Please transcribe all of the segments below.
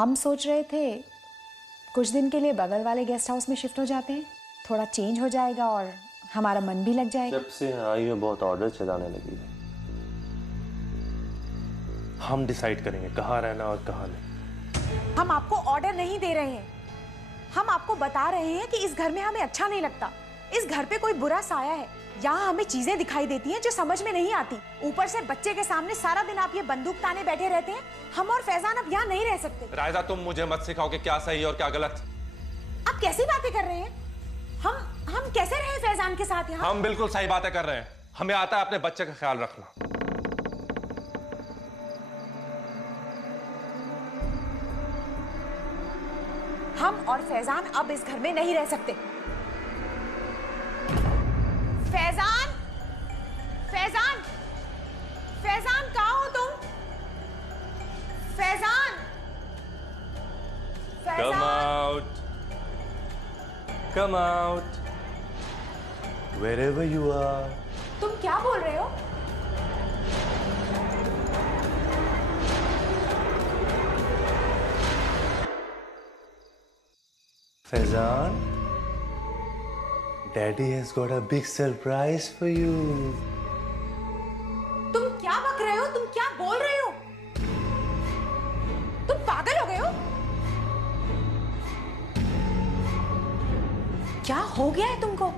हम सोच रहे थे कुछ दिन के लिए बगल वाले गेस्ट हाउस में शिफ्ट हो जाते हैं, थोड़ा चेंज हो जाएगा और हमारा मन भी लग जाएगा। जब से आई है बहुत ऑर्डर चलाने लगी है। हम डिसाइड करेंगे कहाँ रहना और कहाँ नहीं। हम आपको ऑर्डर नहीं दे रहे हैं, हम आपको बता रहे हैं कि इस घर में हमें अच्छा नहीं लगता। इस घर पे कोई बुरा साया है। यहाँ हमें चीजें दिखाई देती हैं जो समझ में नहीं आती। ऊपर से बच्चे के सामने सारा दिन आप ये बंदूक ताने बैठे रहते हैं। हम और फैजान अब यहाँ नहीं रह सकते। रायजा, तुम मुझे मत सिखाओ कि क्या सही और क्या गलत। आप कैसी बातें कर रहे हैं? हम कैसे रहे फैजान के साथ यहाँ? हम बिल्कुल सही बातें कर रहे हैं। हमें आता है अपने बच्चे का ख्याल रखना। हम और फैजान अब इस घर में नहीं रह सकते। फैजान, फैजान, फैजान कहाँ हो तुम? Faizan, Faizan. Come out. Come out. Wherever you are. तुम क्या बोल रहे हो? Faizan, Daddy has got a big surprise for you. तुम क्या बक रहे हो? तुम क्या बोल रहे हो? तुम पागल हो गए हो? क्या हो गया है तुमको?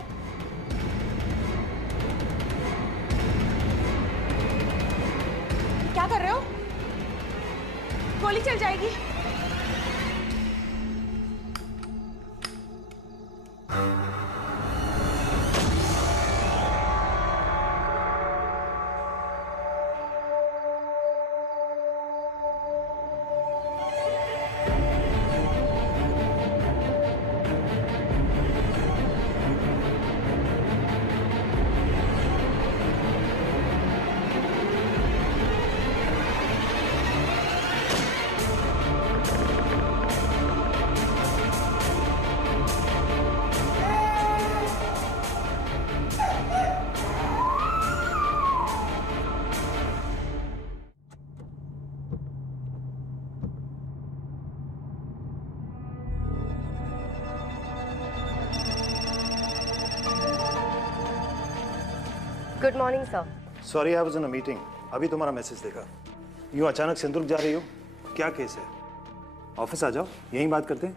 क्या कर रहे हो? गोली चल जाएगी। Good morning sir. Sorry, I was in a meeting. अभी तुम्हारा मैसेज देखा। यूँ अचानक सिंदूर जा रही हो, क्या केस है? ऑफिस आ जाओ, यहीं बात करते हैं।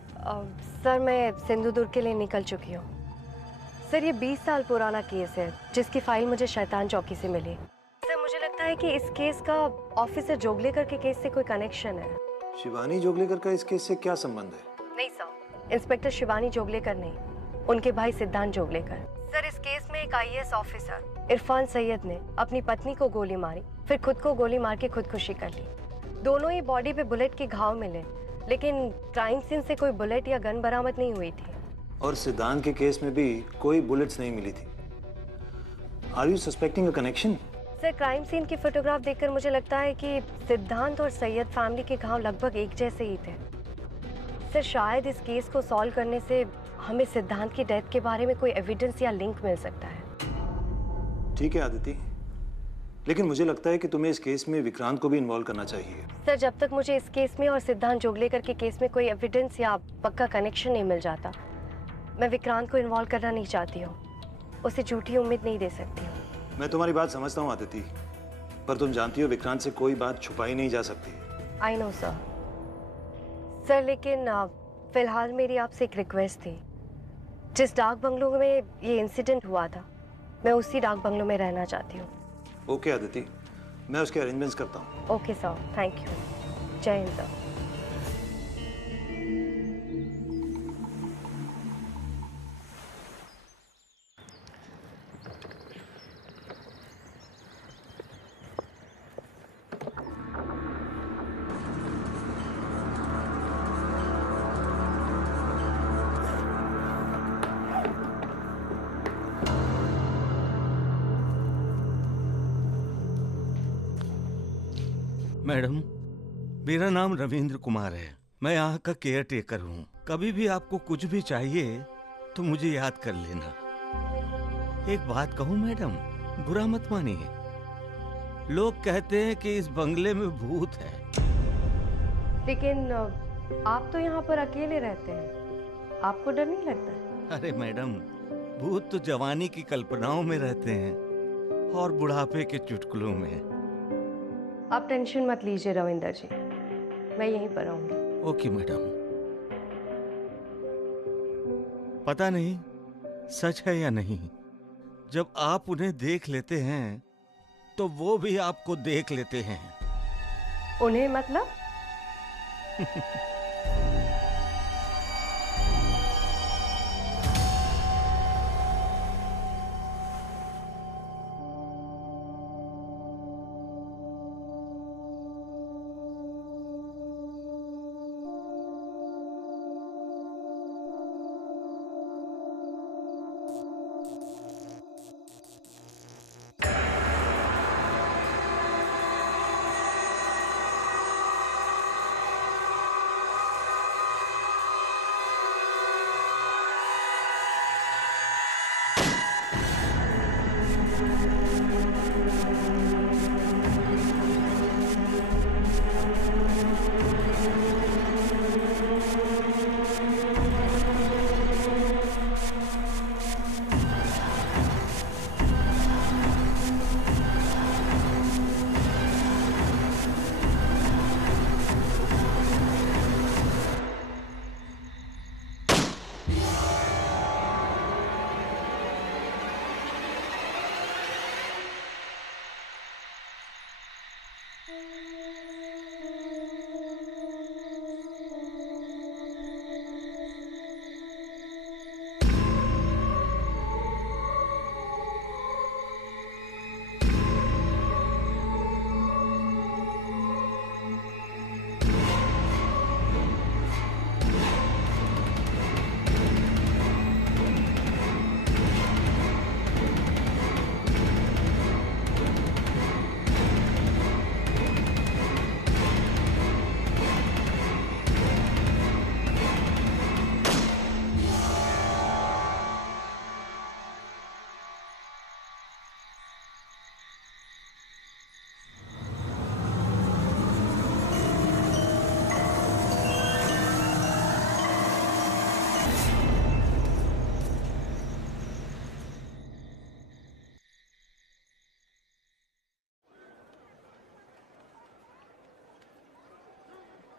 सर मैं सिंधुदुर्ग के लिए निकल चुकी हूँ। सर ये 20 साल पुराना केस है जिसकी फाइल मुझे शैतान चौकी से मिली। सर मुझे लगता है कि इस केस का ऑफिसर जोगलेकर के केस से कोई कनेक्शन है। शिवानी जोगलेकर का इस केस से क्या संबंध है? नहीं सर, इंस्पेक्टर शिवानी जोगलेकर नहीं, उनके भाई सिद्धांत जोगलेकर। सर इस केस में एक IAS ऑफिसर इरफान सैयद ने अपनी पत्नी को गोली मारी, फिर खुद को गोली मार के खुदकुशी कर ली। दोनों ही बॉडी पे बुलेट के घाव मिले, लेकिन क्राइम सीन से कोई बुलेट या गन बरामद नहीं हुई थी। और सिद्धांत के केस में भी कोई बुलेट्स नहीं मिली थी। Are you suspecting a connection? Sir crime scene की फोटोग्राफ देखकर मुझे लगता है कि सिद्धांत और सैयद फैमिली के घाव लगभग एक जैसे ही थे। सर शायद इस केस को सॉल्व करने से हमें सिद्धांत की डेथ के बारे में कोई एविडेंस या लिंक मिल सकता है। ठीक है आदिति, लेकिन मुझे लगता है कि तुम्हें इस केस में विक्रांत को भी इन्वॉल्व करना चाहिए। सर जब तक मुझे इस केस में और सिद्धांत जोगलेकर के केस में कोई एविडेंस या पक्का कनेक्शन नहीं मिल जाता, मैं विक्रांत को इन्वॉल्व करना नहीं चाहती हूँ। उसे झूठी उम्मीद नहीं दे सकती हूँ। मैं तुम्हारी बात समझता हूँ आदिति, पर तुम जानती हो विक्रांत से कोई बात छुपाई नहीं जा सकती। I know sir. सर लेकिन फिलहाल मेरी आपसे एक रिक्वेस्ट थी। जिस डाक बंगलो में ये इंसिडेंट हुआ था, मैं उसी डाक बंगलो में रहना चाहती हूँ। ओके आदिति, मैं उसके अरेंजमेंट्स करता हूँ। Okay sir, thank you. जय हिंद सर। मैडम, मेरा नाम रविंद्र कुमार है। मैं यहाँ का केयर टेकर हूँ। कभी भी आपको कुछ भी चाहिए तो मुझे याद कर लेना। एक बात कहूँ मैडम, बुरा मत मानिए, लोग कहते हैं कि इस बंगले में भूत है। लेकिन आप तो यहाँ पर अकेले रहते हैं, आपको डर नहीं लगता? अरे मैडम, भूत तो जवानी की कल्पनाओं में रहते हैं और बुढ़ापे के चुटकुलों में। आप टेंशन मत लीजिए रविंदर जी, मैं यहीं पर रहूंगी। Okay madam. पता नहीं सच है या नहीं, जब आप उन्हें देख लेते हैं तो वो भी आपको देख लेते हैं। उन्हें मतलब?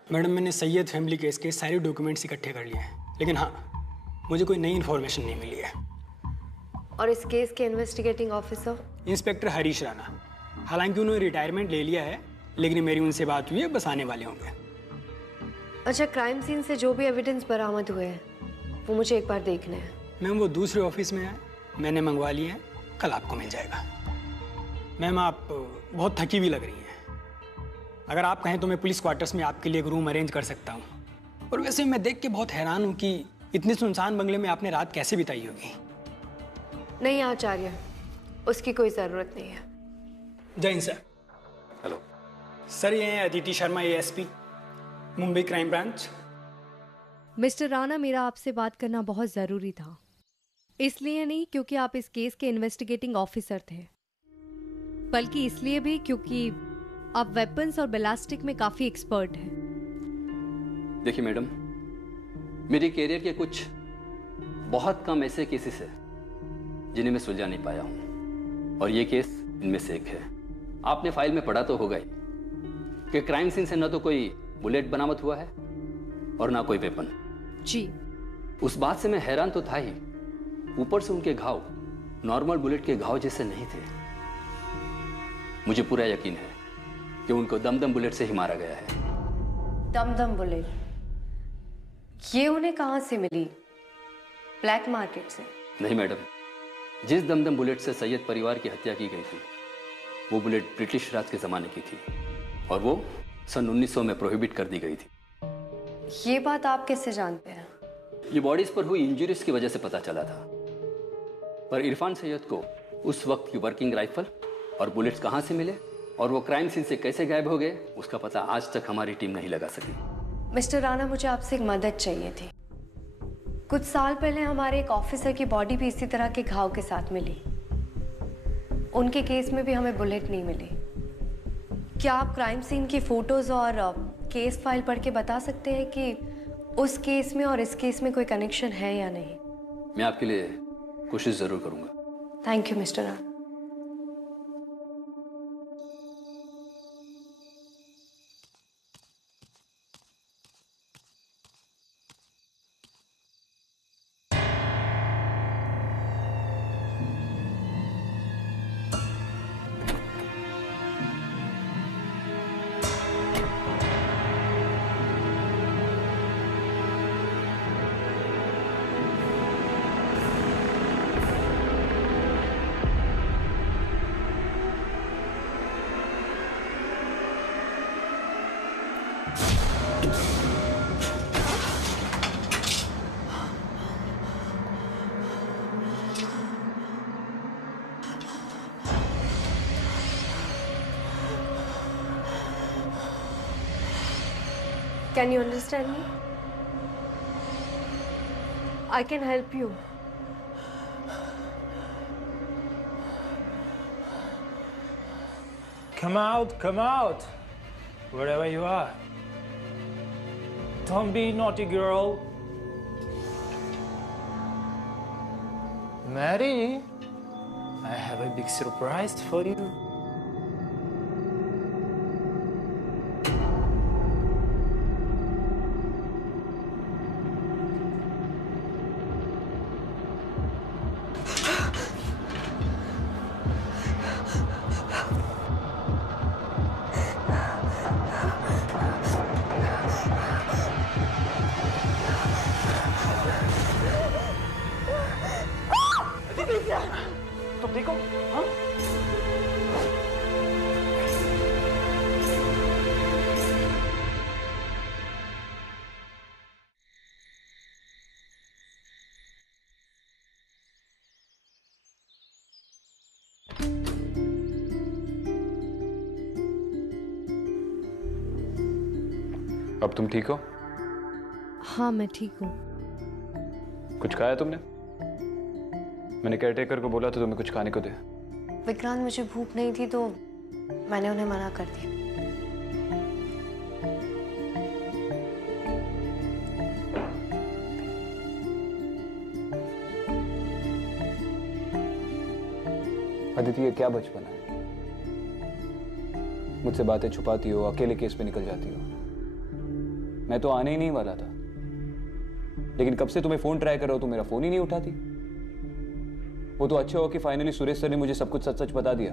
मैडम, मैंने सैयद फैमिली केस के सारे डॉक्यूमेंट्स इकट्ठे कर लिए हैं, लेकिन हाँ, मुझे कोई नई इन्फॉर्मेशन नहीं मिली है। और इस केस के investigating officer? Inspector Harish Rana. हालांकि उन्होंने रिटायरमेंट ले लिया है, लेकिन मेरी उनसे बात हुई है, बस आने वाले होंगे। अच्छा, क्राइम सीन से जो भी एविडेंस बरामद हुए हैं वो मुझे एक बार देखने हैं। मैम, वो दूसरे ऑफिस में है, मैंने मंगवा लिए हैं, कल आपको मिल जाएगा। मैम, आप बहुत थकी हुई लग रही हैं। अगर आप कहें तो मैं पुलिस क्वार्टर्स में आपके लिए एक रूम अरेंज कर सकता हूँ। और वैसे मैं देख के बहुत हैरान हूँ कि इतने सुनसान बंगले में आपने रात कैसे बिताई होगी। नहीं आचार्य, उसकी कोई ज़रूरत नहीं है। जय हिंद सर। हेलो सर, ये हैं Aditi Sharma, ASP, Mumbai crime branch. Mister Rana, मेरा आपसे बात करना बहुत ज़रूरी था। इसलिए नहीं क्योंकि आप इस केस के इन्वेस्टिगेटिंग ऑफिसर थे, बल्कि इसलिए भी क्योंकि आप वेपन्स और बैलिस्टिक में काफ़ी एक्सपर्ट हैं। देखिए मैडम, मेरे कैरियर के कुछ बहुत कम ऐसे केसेस हैं जिन्हें मैं सुलझा नहीं पाया हूँ, और ये केस इनमें से एक है। आपने फाइल में पढ़ा तो होगा ही कि क्राइम सीन से न तो कोई बुलेट बरामद हुआ है और ना कोई वेपन। जी। उस बात से मैं हैरान तो था ही, ऊपर से उनके घाव नॉर्मल बुलेट के घाव जैसे नहीं थे। मुझे पूरा यकीन है कि उनको दमदम बुलेट से ही मारा गया है। दमदम बुलेट? ये उन्हें कहाँ से मिली? ब्लैक मार्केट से? नहीं मैडम, जिस दमदम बुलेट से सैयद परिवार की हत्या की गई थी वो बुलेट ब्रिटिश राज के ज़माने की थी और वो सन 1900 में प्रोहिबिट कर दी गई थी। ये बात आप कैसे जानते हैं? ये बॉडीज पर हुई इंजरीज की वजह से पता चला था, पर इरफान सैयद को उस वक्त की वर्किंग राइफल और बुलेट्स कहाँ से मिले और वो क्राइम सीन से कैसे गायब हो गए, उसका पता आज तक हमारी टीम नहीं लगा सकी। मिस्टर राणा, मुझे आपसे एक मदद चाहिए थी। कुछ साल पहले हमारे एक ऑफिसर की बॉडी भी इसी तरह के घाव के साथ मिली। उनके केस में भी हमें बुलेट नहीं मिली। क्या आप क्राइम सीन की फोटोज और केस फाइल पढ़ के बता सकते हैं कि उस केस में और इस केस में कोई कनेक्शन है या नहीं? मैं आपके लिए कोशिश ज़रूर करूँगा। Thank you mister Rana. Can you understand me? I can help you. Come out, wherever you are. Don't be naughty, girl. Mary, I have a big surprise for you. तुम देखो, हाँ? अब तुम ठीक हो? हाँ मैं ठीक हूँ। कुछ खाया तुमने? मैंने केयरटेकर को बोला था तुम्हें कुछ खाने को दे। विक्रांत, मुझे भूख नहीं थी तो मैंने उन्हें मना कर दिया। अदिति, ये क्या बचपन है? मुझसे बातें छुपाती हो, अकेले केस पे निकल जाती हो। मैं तो आने ही नहीं वाला था, लेकिन कब से तुम्हें फोन ट्राई कर रहा हो, तुम मेरा फोन ही नहीं उठाती। वो तो अच्छा हो कि फाइनली सुरेश सर ने मुझे सब कुछ सच सच बता दिया।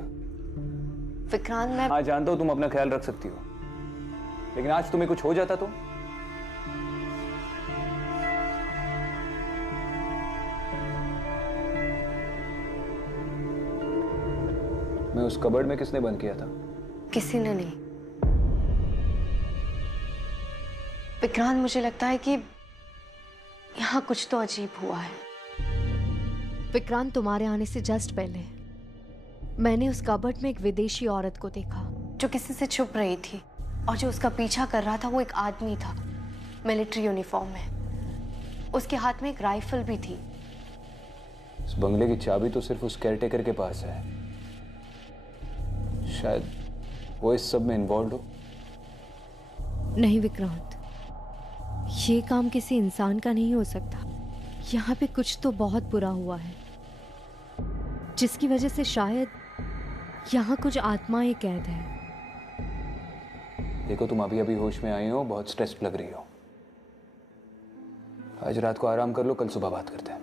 विक्रांत, मैं हाँ जानता हूँ तुम अपना ख्याल रख सकती हो, लेकिन आज तुम्हें कुछ हो जाता तो? मैं उस कबर्ड में किसने बंद किया था? किसी ने नहीं। विक्रांत, मुझे लगता है कि यहाँ कुछ तो अजीब हुआ है। विक्रांत, तुम्हारे आने से जस्ट पहले मैंने उस कबर्ड में एक विदेशी औरत को देखा जो किसी से छुप रही थी, और जो उसका पीछा कर रहा था वो एक आदमी था, मिलिट्री यूनिफॉर्म में। उसके हाथ में एक राइफल भी थी। इस बंगले की चाबी तो सिर्फ उस केयरटेकर के पास है। शायद वो इस सब में इन्वॉल्व हो। नहीं विक्रांत, ये काम किसी इंसान का नहीं हो सकता। यहाँ पे कुछ तो बहुत बुरा हुआ है, जिसकी वजह से शायद यहाँ कुछ आत्माएं कैद है। देखो, तुम अभी अभी होश में आई हो, बहुत स्ट्रेस्ड लग रही हो। आज रात को आराम कर लो, कल सुबह बात करते हैं।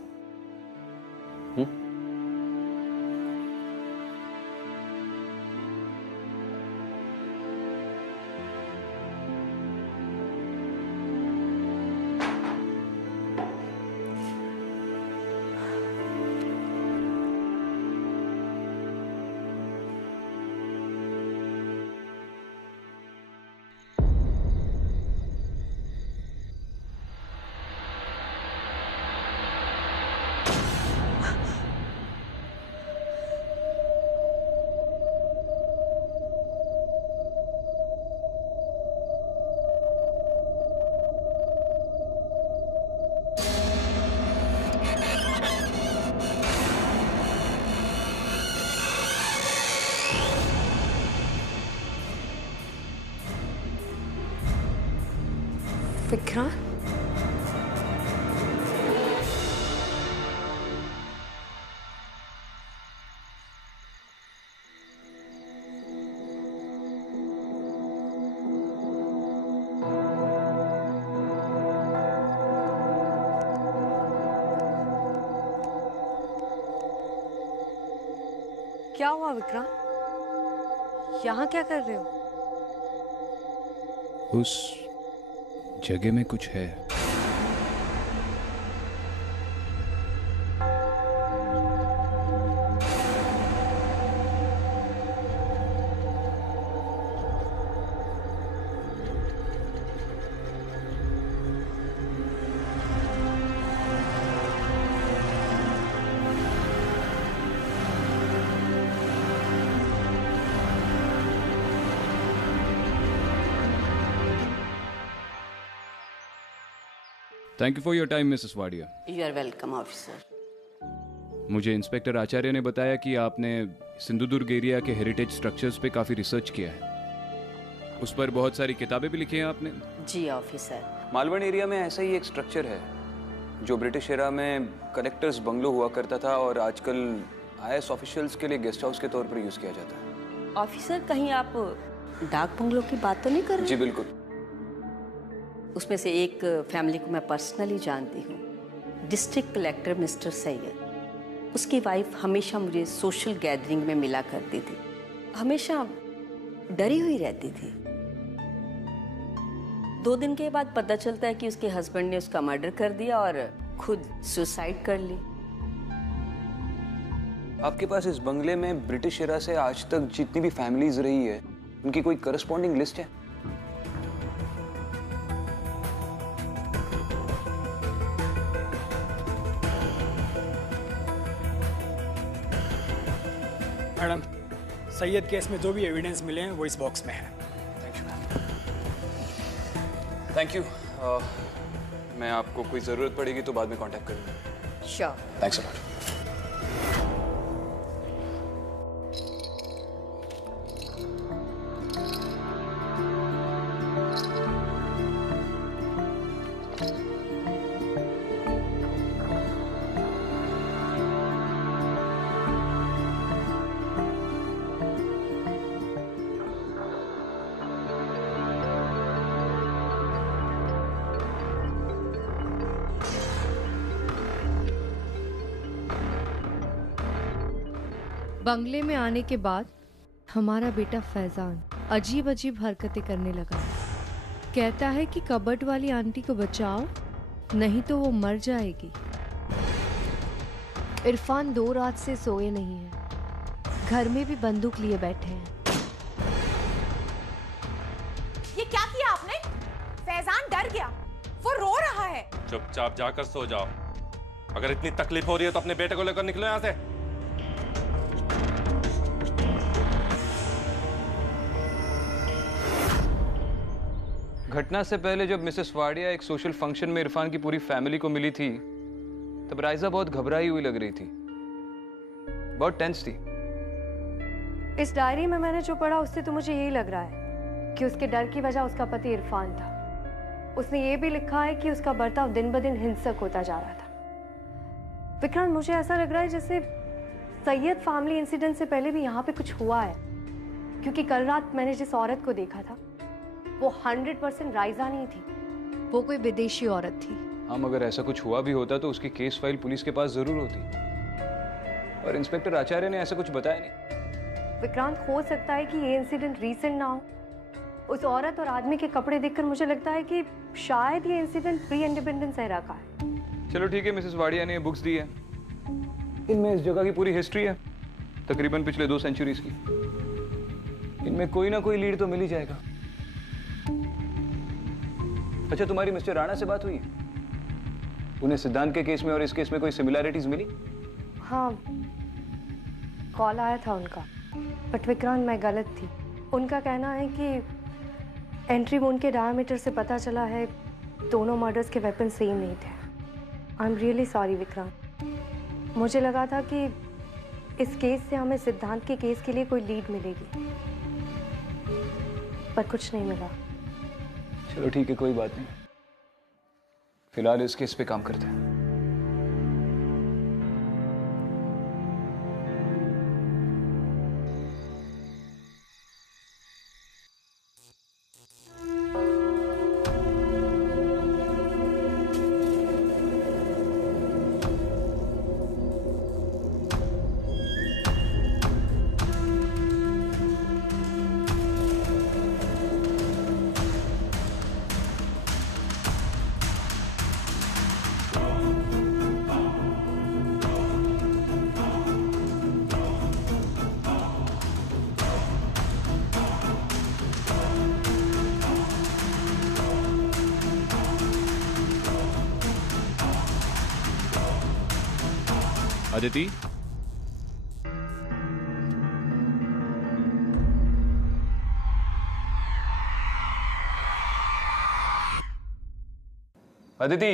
विक्रांत, क्या हुआ विक्रांत? यहाँ क्या कर रहे हो? उस जगह में कुछ है। Thank you for your time Mrs Wadia. You are welcome officer. मुझे इंस्पेक्टर आचार्य ने बताया कि आपने सिंधुदुर्ग एरिया के हेरिटेज स्ट्रक्चर्स पे काफ़ी रिसर्च किया है। उस पर बहुत सारी किताबें भी लिखी हैं आपने। जी ऑफिसर। मालवण एरिया में ऐसा ही एक स्ट्रक्चर है जो ब्रिटिश एरा में कलेक्टर्स बंगलो हुआ करता था और आजकल आईएएस ऑफिशियल्स के लिए गेस्ट हाउस के तौर पर यूज़ किया जाता है। ऑफिसर, कहीं आप डाक बंगलो की बात तो नहीं कर रहे? जी बिल्कुल। उसमें से एक फैमिली को मैं पर्सनली जानती हूँ, डिस्ट्रिक्ट कलेक्टर मिस्टर सैयद। उसकी वाइफ हमेशा मुझे सोशल गैदरिंग में मिला करती थी, हमेशा डरी हुई रहती थी। 2 दिन के बाद पता चलता है कि उसके हस्बैंड ने उसका मर्डर कर दिया और खुद सुसाइड कर ली। आपके पास इस बंगले में ब्रिटिश एरा से आज तक जितनी भी फैमिलीज रही है उनकी कोई करस्पॉन्डिंग लिस्ट है? मैडम, सैयद केस में जो भी एविडेंस मिले हैं वो इस बॉक्स में है। Thank you. मैं आपको कोई ज़रूरत पड़ेगी तो बाद में कांटेक्ट करूँगा। श्योर। Thanks a lot. बंगले में आने के बाद हमारा बेटा फैजान अजीब अजीब हरकतें करने लगा। कहता है कि कबर्ड वाली आंटी को बचाओ नहीं तो वो मर जाएगी। इरफान 2 रात से सोए नहीं है, घर में भी बंदूक लिए बैठे हैं। ये क्या किया आपने? फैजान डर गया, वो रो रहा है। चुपचाप जाकर सो जाओ। अगर इतनी तकलीफ हो रही है तो अपने बेटे को लेकर निकलो यहाँ से। घटना से पहले जब मिसेस वाडिया एक सोशल फंक्शन में इरफान की पूरी फैमिली को मिली थी तब राइजा बहुत घबराई हुई लग रही थी, बहुत टेंस थी। इस डायरी में मैंने जो पढ़ा उससे तो मुझे यही लग रहा है कि उसके डर की वजह उसका पति इरफान था। उसने ये भी लिखा है कि उसका बर्ताव दिन ब दिन हिंसक होता जा रहा था। विक्रांत, मुझे ऐसा लग रहा है जैसे सैयद फैमिली इंसिडेंट से पहले भी यहाँ पे कुछ हुआ है, क्योंकि कल रात मैंने जिस औरत को देखा था वो 100% राइजा नहीं थी, वो कोई विदेशी औरत थी। हम अगर ऐसा कुछ हुआ भी होता तो उसकी केस फाइल पुलिस के पास जरूर होती, और इंस्पेक्टर आचार्य ने ऐसा कुछ बताया नहीं। विक्रांत, हो सकता है कि ये इंसिडेंट रीसेंट ना हो। उस औरत और आदमी के कपड़े देखकर मुझे लगता है कि शायद ये इंसिडेंट प्री इंडिपेंडेंस एरा का है। चलो ठीक है, मिसेस वाडिया ने ये बुक्स दी है, इनमें इस जगह की पूरी हिस्ट्री है, तकरीबन पिछले 2 सेंचुरीज की। इनमें कोई ना कोई लीड तो मिल ही जाएगा। अच्छा, तुम्हारी मिस्टर राणा से बात हुई? उन्हें सिद्धांत के केस में और इस केस में कोई सिमिलैरिटीज मिली? हाँ, कॉल आया था उनका, बट विक्रांत मैं गलत थी। उनका कहना है कि एंट्री वुंड के डायमीटर से पता चला है दोनों मर्डर्स के वेपन सेम नहीं थे। I am really sorry Vikrant, मुझे लगा था कि इस केस से हमें सिद्धांत के केस के लिए कोई लीड मिलेगी, पर कुछ नहीं मिला। चलो ठीक है, कोई बात नहीं। फिलहाल इस केस पे काम करते हैं। अदिति, अदिति,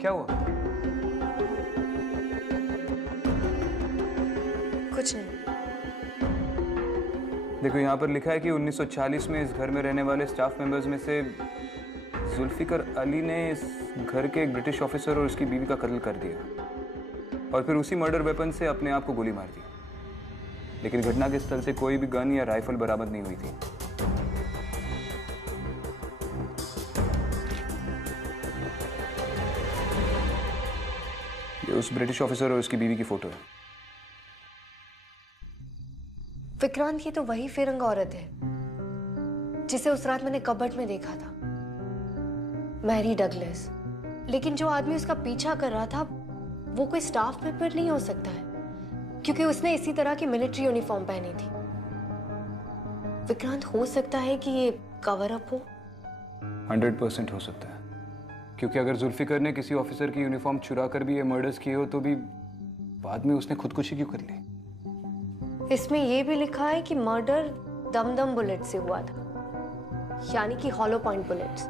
क्या हुआ? कुछ नहीं। देखो, यहाँ पर लिखा है कि 1940 में इस घर में रहने वाले स्टाफ मेंबर्स में से जुल्फिकर अली ने इस घर के एक ब्रिटिश ऑफिसर और उसकी बीवी का कत्ल कर दिया और फिर उसी मर्डर वेपन से अपने आप को गोली मार दी। लेकिन घटना के स्थल से कोई भी गन या राइफल बरामद नहीं हुई थी। ये उस ब्रिटिश ऑफिसर और उसकी बीवी की फोटो है। विक्रांत, की तो वही फिरंग औरत है जिसे उस रात मैंने कबर्ड में देखा था, मैरी डगलस। लेकिन जो आदमी उसका पीछा कर रहा था वो कोई स्टाफ मेंबर नहीं हो सकता है, क्योंकि उसने इसी तरह की मिलिट्री यूनिफॉर्म पहनी थी। विक्रांत, हो सकता है कि ये कवर अप हो। 100% हो सकता है, क्योंकि अगर जुल्फिकर ने किसी ऑफिसर की यूनिफॉर्म चुरा कर भी ये मर्डर्स किए हो तो भी बाद में उसने खुदकुशी क्यों कर ली? इसमें यह भी लिखा है कि मर्डर दम बुलेट से हुआ था, यानी कि हॉलो पॉइंट बुलेट्स।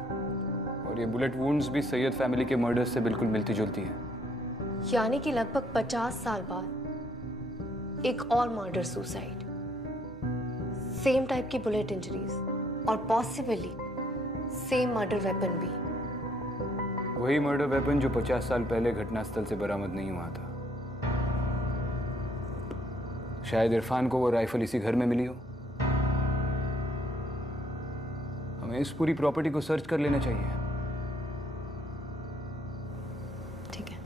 और ये बुलेट वुंड्स भी सैयद फैमिली के मर्डर्स से बिल्कुल मिलती जुलती हैं। यानी कि लगभग 50 साल बाद एक और मर्डर सुसाइड, सेम टाइप की बुलेट इंजरीज और पॉसिबली सेम मर्डर वेपन भी। वही मर्डर वेपन जो 50 साल पहले घटनास्थल से बरामद नहीं हुआ था। शायद इरफान को वो राइफल इसी घर में मिली हो। हमें इस पूरी प्रॉपर्टी को सर्च कर लेना चाहिए। ठीक है।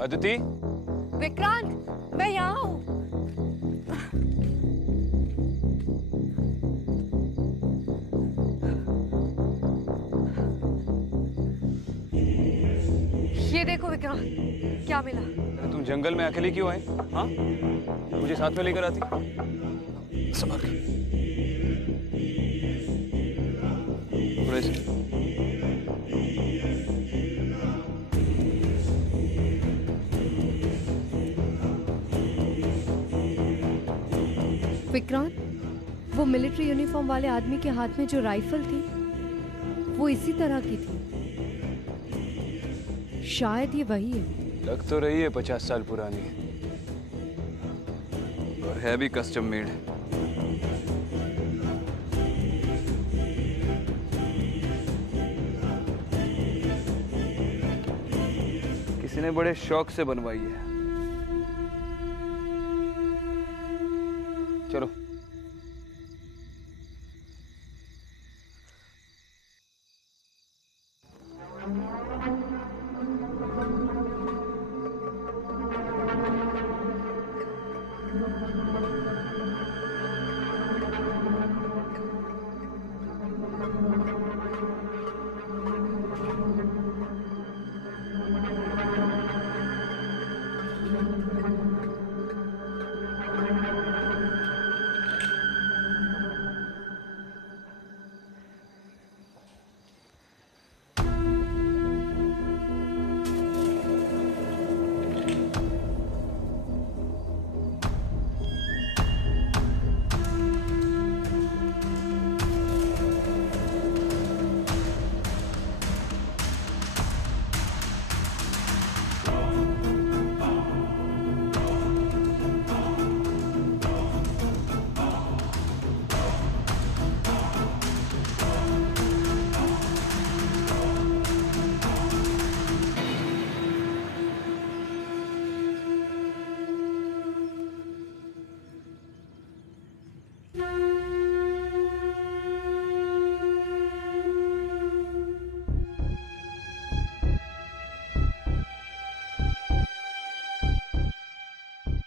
अदिति, विक्रांत, मैं यहाँ हूँ। ये देखो विक्रांत, क्या मिला। अरे तुम जंगल में अकेले क्यों आए? हाँ, मुझे साथ में लेकर आती। संभाल के। थोड़े से। विक्रांत, वो मिलिट्री यूनिफॉर्म वाले आदमी के हाथ में जो राइफल थी वो इसी तरह की थी। शायद ये वही है। लग तो रही है 50 साल पुरानी, और है भी कस्टम मेड। किसी ने बड़े शौक से बनवाई है। चलो।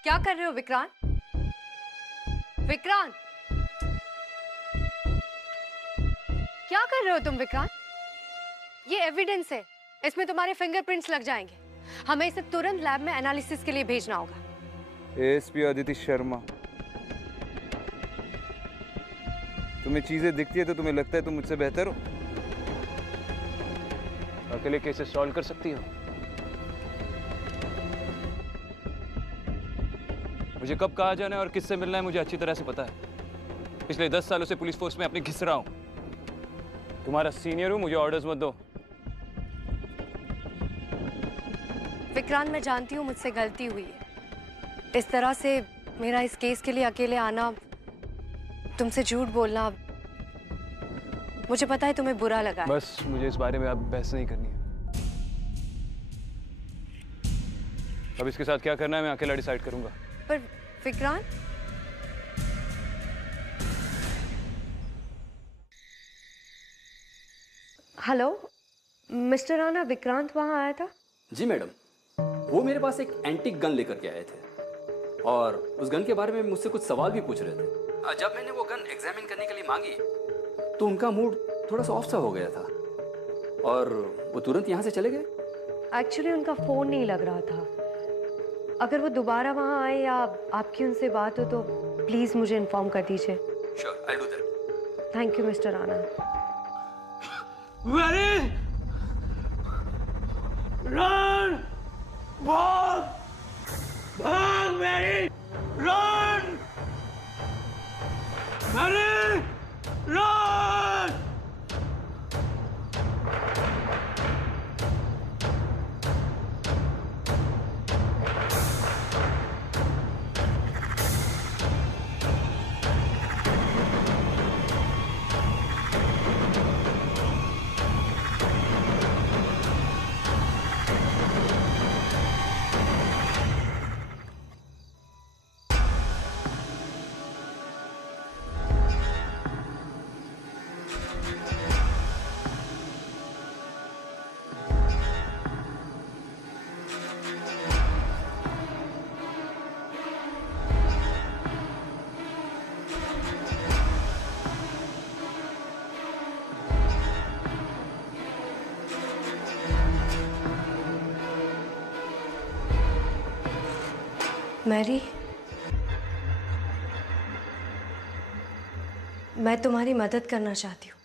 क्या कर रहे हो विक्रांत? विक्रांत, क्या कर रहे हो तुम विक्रांत? ये एविडेंस है, इसमें तुम्हारे फिंगरप्रिंट्स लग जाएंगे। हमें इसे तुरंत लैब में एनालिसिस के लिए भेजना होगा। एएसपी अदिति शर्मा, तुम्हें चीजें दिखती है तो तुम्हें लगता है तुम मुझसे बेहतर हो? अकेले केसेस सॉल्व कर सकती हो? मुझे कब कहा जाना है और किससे मिलना है मुझे अच्छी तरह से पता है। पिछले 10 सालों से पुलिस फोर्स में अपनी घिस रहा हूं। तुम्हारा सीनियर हूं, मुझे ऑर्डर्स मत दो। विक्रांत, मैं जानती हूँ मुझसे गलती हुई है। इस तरह से मेरा इस केस के लिए अकेले आना, तुमसे झूठ बोलना, मुझे पता है तुम्हें बुरा लगा है। बस मुझे इस बारे में अब बहस नहीं करनी है। अब इसके साथ क्या करना है मैं अकेला डिसाइड करूंगा। पर विक्रांत, हेलो मिस्टर राणा, विक्रांत वहां आया था? जी मैडम, वो मेरे पास एक एंटीक गन लेकर के आए थे और उस गन के बारे में मुझसे कुछ सवाल भी पूछ रहे थे। जब मैंने वो गन एग्जामिन करने के लिए मांगी तो उनका मूड थोड़ा सा ऑफ सा हो गया था और वो तुरंत यहाँ से चले गए। एक्चुअली उनका फोन नहीं लग रहा था। अगर वो दोबारा वहां आए या आपकी उनसे बात हो तो प्लीज मुझे इन्फॉर्म कर दीजिए। Sure, I will do that. Thank you mister Rana. Run! भाग! भाग Mary! Run! Mary! Run! Mary, मैं तुम्हारी मदद करना चाहती हूँ।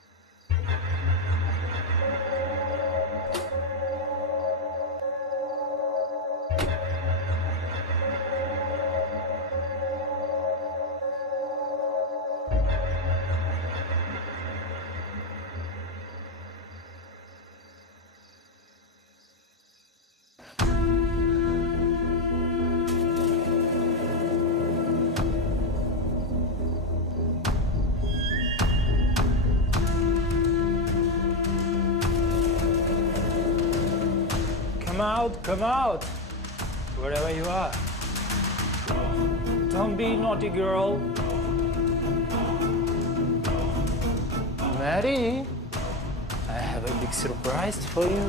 Come out, wherever you are. Don't be naughty, girl. Mary, I have a big surprise for you.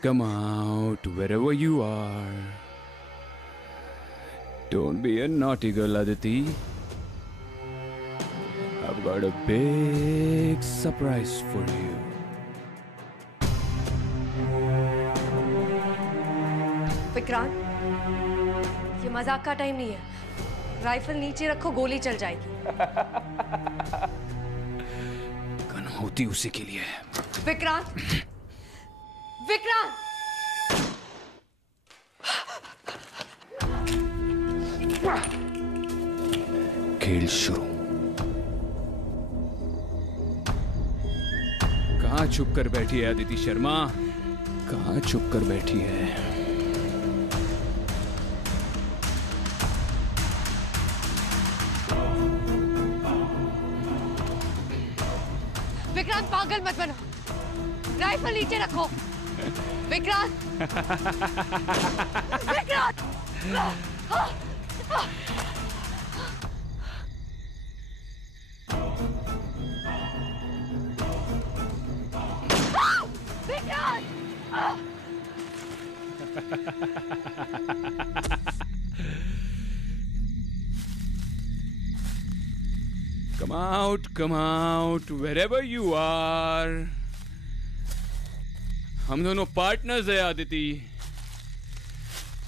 Come out, wherever you are. Don't be a naughty girl, Aditi. I've got a big surprise for you. Vikrant, ये मजाक का time नहीं है। Rifle नीचे रखो, गोली चल जाएगी। गन होती उसी के लिए। विक्रांत, विक्रांत! खेल शुरू। कहाँ छुप कर बैठी है अदिति शर्मा? कहाँ छुप कर बैठी है? विक्रांत, पागल मत बनो। राइफल नीचे रखो। Vikrant! Vikrant! Come out, wherever you are. हम दोनों पार्टनर्स हैं आदिति,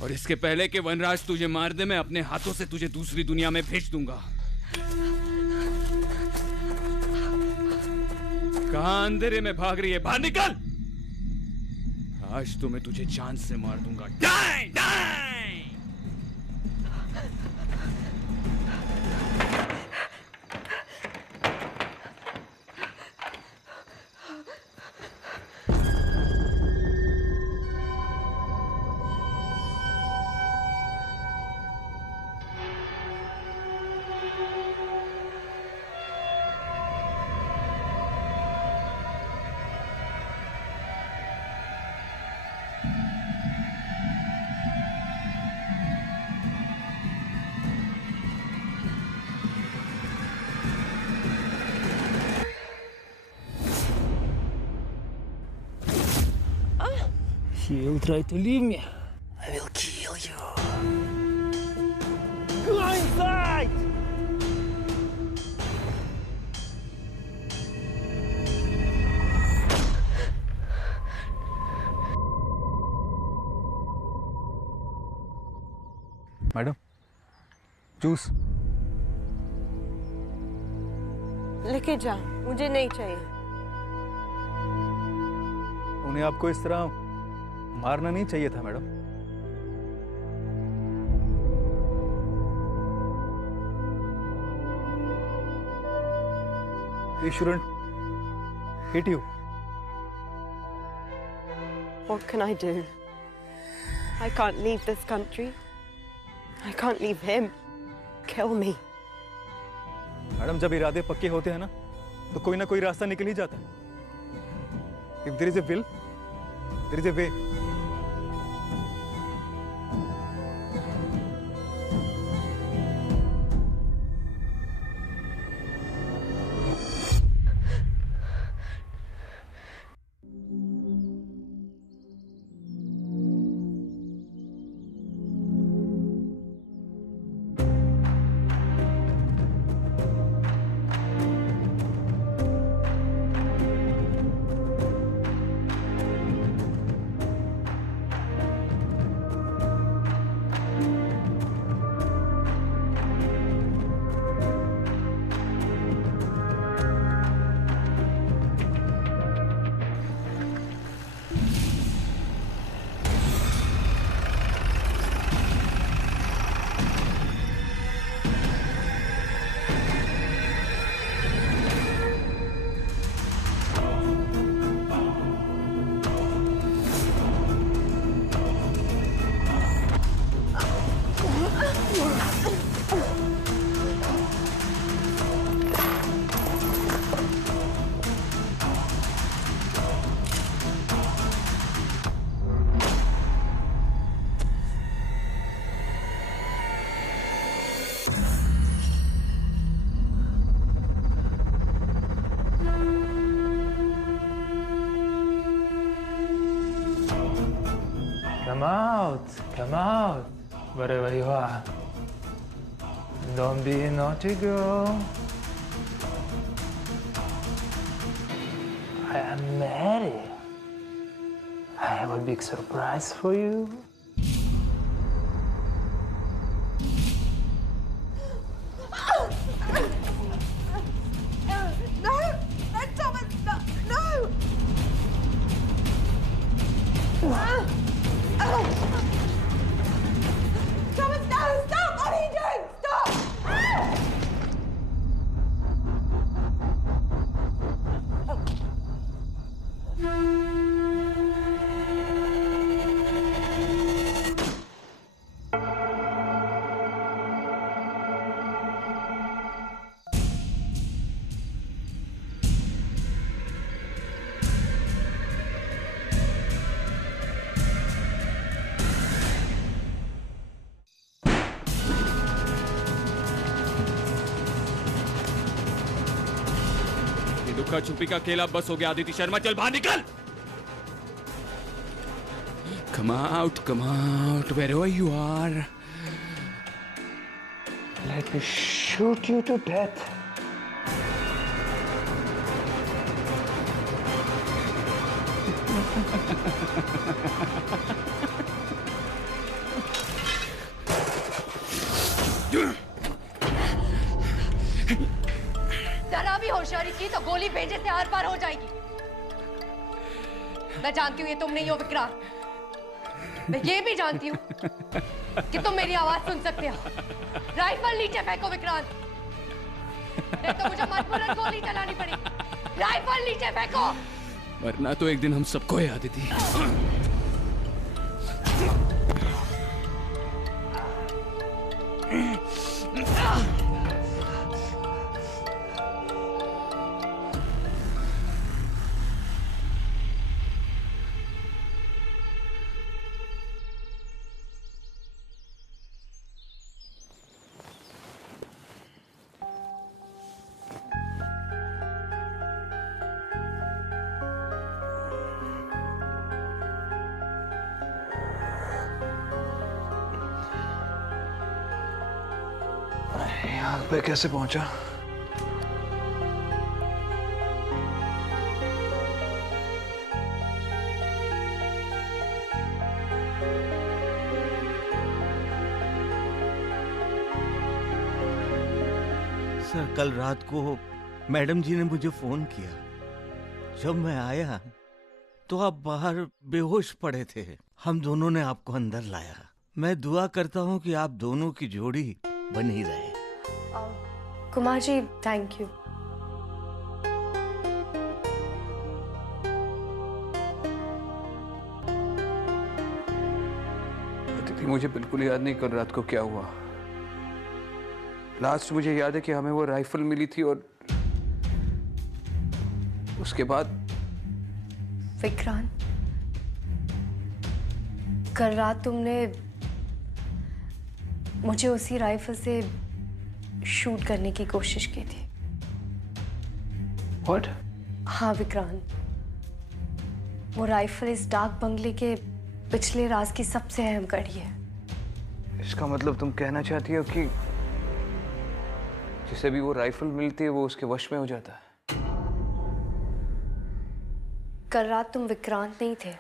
और इसके पहले कि वनराज तुझे मार दे, मैं अपने हाथों से तुझे दूसरी दुनिया में भेज दूंगा। कहां अंधेरे में भाग रही है? बाहर निकल! आज तो मैं तुझे जान से मार दूंगा। Die, die! You will try to leave me, I will kill you. Go inside! Madam, juice. लेके जा, मुझे नहीं चाहिए। उन्हें आपको इस तरह मारना नहीं चाहिए था madam. He shouldn't hit you. What can I do? I can't leave this country. I can't leave him. Kill me. Madam, जब इरादे पक्के होते हैं ना, तो कोई ना कोई रास्ता निकल ही जाता है। If there is a will, there is a way. Come out, come out, wherever you are. Don't be a naughty girl. I am Mary. I have a big surprise for you. No! No, Thomas! No! No! Thomas, no! Stop! What are you doing? Stop! लुक्का छुपी का खेल अब बस हो गया। आदिति शर्मा, चल बाहर निकल। Come out, wherever you are. Let me shoot you to death. जरा भी होशियारी की तो गोली भेजे से आर पार हो जाएगी। मैं जानती हूँ ये तुम नहीं हो विक्रांत। मैं ये भी जानती हूँ कि तुम मेरी आवाज सुन सकते हो। राइफल नीचे फेंको विक्रांत, नहीं तो मुझे मजबूरन गोली चलानी पड़ेगी। राइफल नीचे फेंको, वरना तो एक दिन हम सबको है आदिति। यहाँ पे कैसे पहुंचा? सर, कल रात को मैडम जी ने मुझे फोन किया। जब मैं आया तो आप बाहर बेहोश पड़े थे। हम दोनों ने आपको अंदर लाया। मैं दुआ करता हूँ कि आप दोनों की जोड़ी बनी रहे। Kumar ji, thank you. अदिति, मुझे बिल्कुल याद नहीं कल रात को क्या हुआ। लास्ट मुझे याद है कि हमें वो राइफल मिली थी और उसके बाद विक्रांत, कल रात तुमने मुझे उसी राइफल से शूट करने की कोशिश की थी। What? हाँ विक्रांत, वो राइफल इस डाक बंगले के पिछले राज की सबसे अहम कड़ी है। इसका मतलब तुम कहना चाहती हो कि जिसे भी वो राइफल मिलती है वो उसके वश में हो जाता है? कल रात तुम विक्रांत नहीं थे।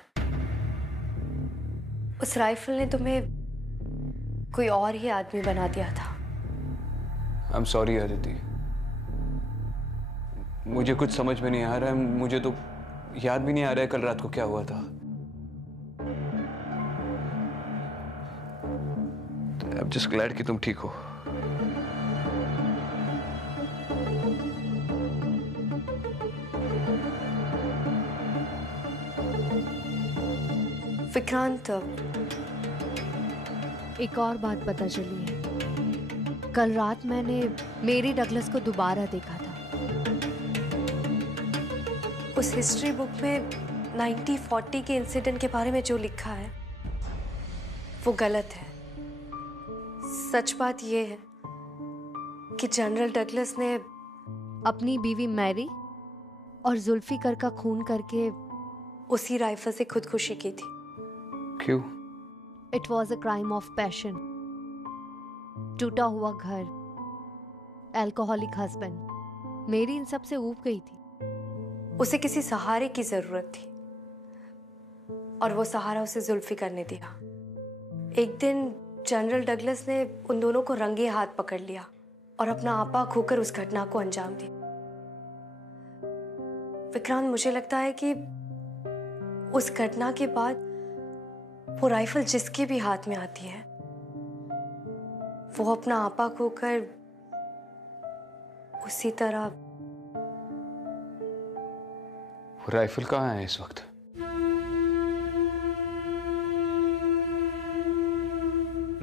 उस राइफल ने तुम्हें कोई और ही आदमी बना दिया था। I'm sorry अदिति, मुझे कुछ समझ में नहीं आ रहा है। मुझे तो याद भी नहीं आ रहा है कल रात को क्या हुआ था। I'm just glad कि तुम ठीक हो। विक्रांत, एक और बात पता चली है। कल रात मैंने मेरी डगलस को दोबारा देखा था। उस हिस्ट्री बुक में 1940 के इंसिडेंट के बारे में जो लिखा है वो गलत है। सच बात यह है कि जनरल डगलस ने अपनी बीवी मैरी और जुल्फिकर का खून करके उसी राइफल से खुदकुशी की थी। क्यों? It was a crime of passion. टूटा हुआ घर, अल्कोहलिक हस्बैंड, मेरी इन सब से ऊब गई थी। उसे किसी सहारे की जरूरत थी और वो सहारा उसे जुल्फिकर ने दिया। एक दिन जनरल डगलस ने उन दोनों को रंगे हाथ पकड़ लिया और अपना आपा खोकर उस घटना को अंजाम दिया। विक्रांत, मुझे लगता है कि उस घटना के बाद वो राइफल जिसके भी हाथ में आती है वो अपना आपा खोकर उसी तरह। वो राइफल कहाँ है इस वक्त?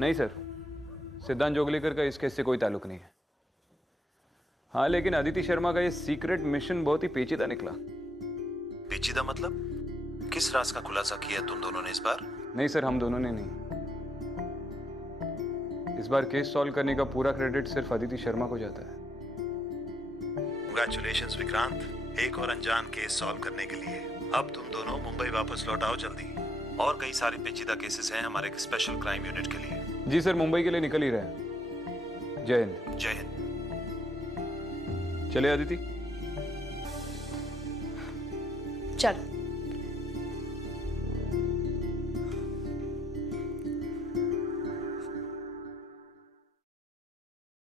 नहीं सर, सिद्धांत जोगलेकर का इस केस से कोई ताल्लुक नहीं है। हाँ, लेकिन अदिति शर्मा का ये सीक्रेट मिशन बहुत ही पेचीदा निकला। पेचीदा मतलब? किस राज का खुलासा किया तुम दोनों ने इस बार? नहीं सर, हम दोनों ने नहीं। इस बार केस सॉल्व करने का पूरा क्रेडिट सिर्फ अदिति शर्मा को जाता है। कांग्रेचुलेशंस विक्रांत, एक और अनजान केस सॉल्व करने के लिए अब तुम दोनों मुंबई वापस लौट आओ जल्दी। और कई सारे पेचीदा केसेस हैं हमारे स्पेशल क्राइम यूनिट के लिए। जी सर, मुंबई के लिए निकल ही रहे हैं। जय हिंद। जय हिंद। चले अदिति। चल।